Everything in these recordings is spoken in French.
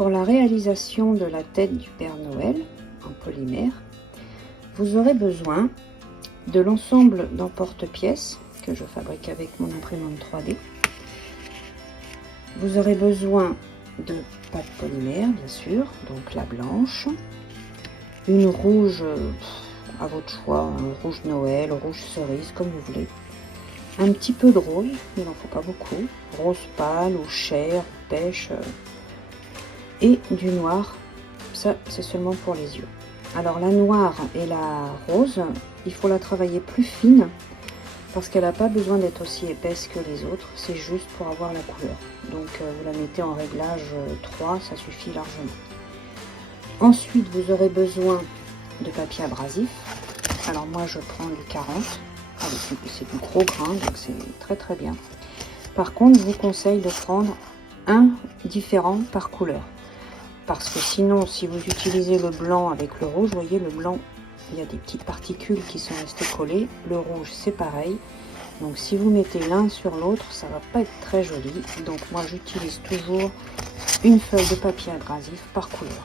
pour la réalisation de la tête du Père Noël en polymère, vous aurez besoin de l'ensemble d'emporte-pièces que je fabrique avec mon imprimante 3D. Vous aurez besoin de pâte polymère, bien sûr, donc la blanche, une rouge à votre choix, un rouge Noël, rouge cerise, comme vous voulez, un petit peu de rose, il n'en faut pas beaucoup, rose pâle ou chair, pêche, et du noir, ça c'est seulement pour les yeux. Alors la noire et la rose, il faut la travailler plus fine parce qu'elle n'a pas besoin d'être aussi épaisse que les autres, c'est juste pour avoir la couleur. Donc vous la mettez en réglage 3, ça suffit largement. Ensuite vous aurez besoin de papier abrasif. Alors moi je prends du 40, c'est du gros grain donc c'est très très bien. Par contre je vous conseille de prendre un différent par couleur. Parce que sinon, si vous utilisez le blanc avec le rouge, vous voyez, le blanc, il y a des petites particules qui sont restées collées. Le rouge, c'est pareil. Donc, si vous mettez l'un sur l'autre, ça va pas être très joli. Donc, moi, j'utilise toujours une feuille de papier abrasif par couleur.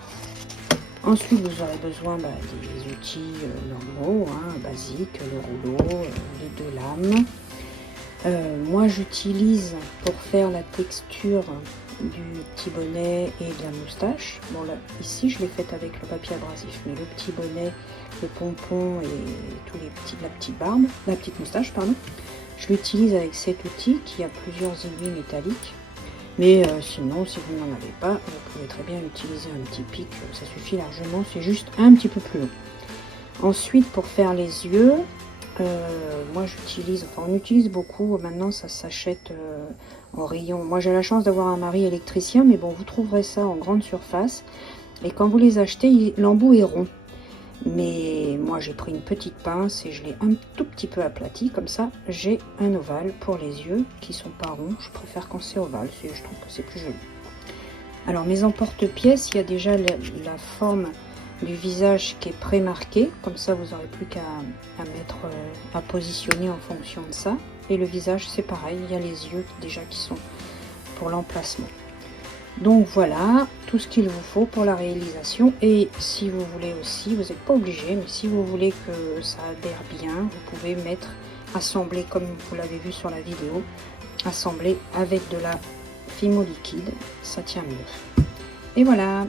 Ensuite, vous aurez besoin des outils normaux, basiques, le rouleau, les deux lames. Moi, j'utilise pour faire la texture du petit bonnet et de la moustache. Bon là, ici je l'ai faite avec le papier abrasif, mais le petit bonnet, le pompon et tous les petits, la petite moustache, pardon, je l'utilise avec cet outil qui a plusieurs aiguilles métalliques. Mais sinon, si vous n'en avez pas, vous pouvez très bien utiliser un petit pic, ça suffit largement, c'est juste un petit peu plus long. Ensuite, pour faire les yeux, moi j'utilise, on utilise beaucoup, maintenant ça s'achète en rayon. Moi j'ai la chance d'avoir un mari électricien, mais bon, vous trouverez ça en grande surface. Et quand vous les achetez, l'embout est rond. Mais moi j'ai pris une petite pince et je l'ai un tout petit peu aplati, comme ça j'ai un ovale pour les yeux qui sont pas ronds. Je préfère quand c'est ovale, je trouve que c'est plus joli. Alors mes emporte-pièces, il y a déjà la forme du visage qui est pré-marqué, comme ça vous n'aurez plus qu'à mettre, à positionner en fonction de ça. Et le visage c'est pareil, il y a les yeux déjà qui sont pour l'emplacement. Donc voilà tout ce qu'il vous faut pour la réalisation. Et si vous voulez aussi, vous n'êtes pas obligé, mais si vous voulez que ça adhère bien, vous pouvez assembler comme vous l'avez vu sur la vidéo, assembler avec de la Fimo liquide, ça tient mieux. Et voilà.